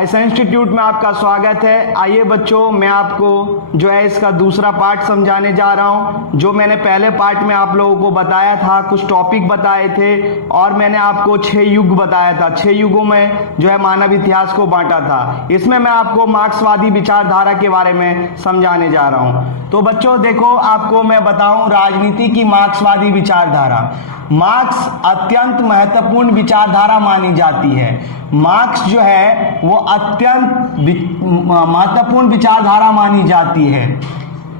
आइसा institute में आपका स्वागत है। आइए बच्चों, मैं आपको जो है इसका दूसरा पार्ट समझाने जा रहा हूं। जो मैंने पहले पार्ट में आप लोगों को बताया था, कुछ टॉपिक बताए थे और मैंने आपको 6 युग बताया था। 6 युगों में जो है मानव इतिहास को बांटा था। इसमें मैं आपको मार्क्सवादी विचारधारा के बारे में समझाने जा रहा हूं। तो बच्चों देखो, आपको मैं बताऊं राजनीति की मार्क्सवादी विचारधारा। मार्क्स अत्यंत महत्वपूर्ण विचारधारा मानी जाती है। मार्क्स जो है वो अत्यंत महत्वपूर्ण विचारधारा मानी जाती है।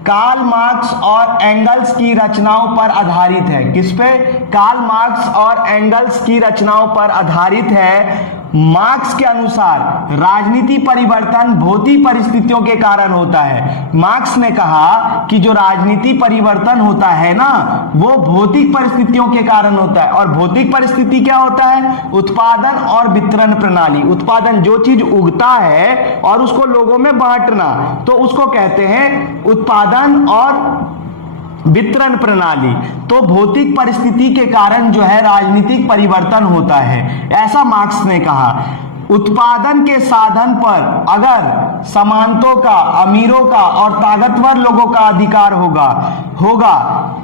कार्ल मार्क्स और एंगल्स की रचनाओं पर आधारित है। किस पे? कार्ल मार्क्स और एंगल्स की रचनाओं पर आधारित है। मार्क्स के अनुसार राजनीति परिवर्तन भौतिक परिस्थितियों के कारण होता है। मार्क्स ने कहा कि जो राजनीति परिवर्तन होता है ना, वो भौतिक परिस्थितियों के कारण होता है। और भौतिक परिस्थिति क्या होता है? उत्पादन और वितरण प्रणाली। उत्पादन, जो चीज उगता है और उसको लोगों में बांटना, तो उसको कहते हैं उत्पादन और वितरण प्रणाली। तो भौतिक परिस्थिति के कारण जो है राजनीतिक परिवर्तन होता है, ऐसा मार्क्स ने कहा। उत्पादन के साधन पर अगर समानतों का, अमीरों का और ताकतवर लोगों का अधिकार होगा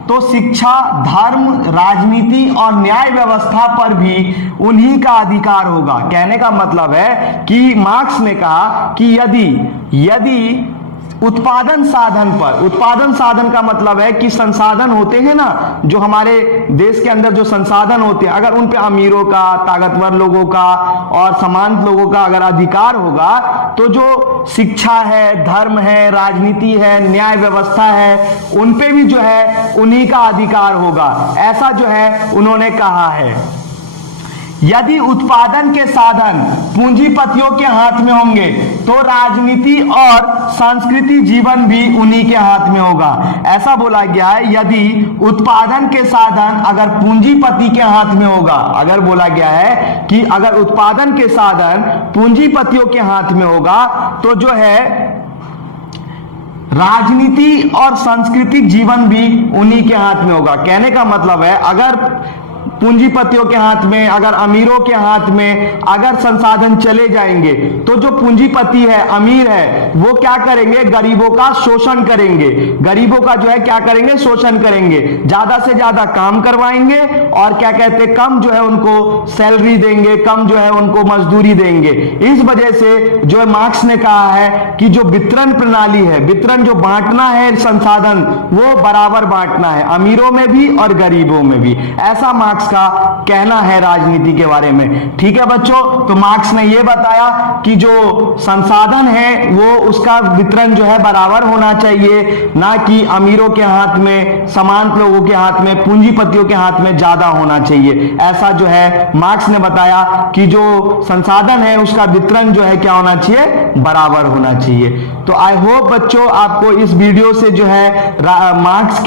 तो शिक्षा, धर्म, राजनीति और न्याय व्यवस्था पर भी उन्हीं का अधिकार होगा। कहने का मतलब है कि मार्क्स ने कहा कि यदि उत्पादन साधन पर, उत्पादन साधन का मतलब है कि संसाधन होते हैं ना, जो हमारे देश के अंदर जो संसाधन होते हैं, अगर उन पे अमीरों का, ताकतवर लोगों का और समान लोगों का अगर अधिकार होगा, तो जो शिक्षा है, धर्म है, राजनीति है, न्याय व्यवस्था है, उन पे भी जो है उन्हीं का अधिकार होगा। ऐसा जो है उन्होंने कहा है। यदि उत्पादन के साधन पूंजीपतियों के हाथ में होंगे तो राजनीति और सांस्कृतिक जीवन भी उन्हीं के हाथ में होगा। ऐसा बोला गया है, यदि उत्पादन के साधन अगर पूंजीपति के हाथ में होगा, अगर बोला गया है कि अगर उत्पादन के साधन पूंजीपतियों के हाथ में होगा तो जो है राजनीति और सांस्कृतिक जीवन भी उन्हीं के हाथ में होगा। कहने का मतलब है, अगर पूंजीपतियों के हाथ में, अगर अमीरों के हाथ में अगर संसाधन चले जाएंगे तो जो पूंजीपति है, अमीर है, वो क्या करेंगे? गरीबों का शोषण करेंगे। गरीबों का जो है क्या करेंगे? शोषण करेंगे। ज्यादा से ज्यादा काम करवाएंगे और क्या कहते, कम जो है उनको सैलरी देंगे, कम जो है उनको मजदूरी देंगे। इस वजह से जो है मार्क्स ने कहा है कि जो वितरण प्रणाली है, वितरण जो बांटना है संसाधन, वो बराबर बांटना है, अमीरों में भी और गरीबों में भी। ऐसा मार्क्स का कहना है राजनीति के बारे में। ठीक है बच्चों, तो मार्क्स ने यह बताया कि जो संसाधन है वो उसका वितरण जो है बराबर होना चाहिए, ना कि अमीरों के हाथ में, समान लोगों के हाथ में, पूंजीपतियों के हाथ में ज्यादा होना चाहिए। ऐसा जो है मार्क्स ने बताया कि जो संसाधन है उसका वितरण जो है क्या होना चाहिए? बराबर होना चाहिए। तो आई होप बच्चों आपको इस वीडियो से जो है मार्क्स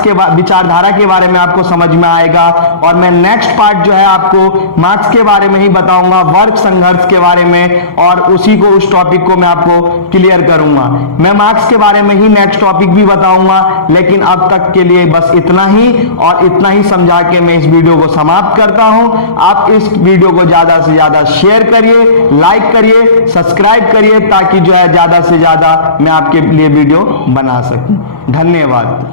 के विचारधारा के बारे में आपको समझ में आएगा। और मैं नेक्स्ट पार्ट जो है आपको मार्क्स के बारे में ही बताऊंगा, वर्ग संघर्ष के बारे में, और उस टॉपिक को मैं आपको क्लियर करूंगा। मैं मार्क्स के बारे में ही नेक्स्ट टॉपिक भी बताऊंगा, लेकिन अब तक के लिए बस इतना ही, और इतना ही समझा के मैं इस वीडियो को समाप्त करता हूं। आप इस वीडियो को ज्यादा से ज्यादा शेयर करिए, लाइक करिए, सब्सक्राइब करिए, ताकि जो है ज्यादा से ज्यादा मैं आपके लिए वीडियो बना सकूं। धन्यवाद।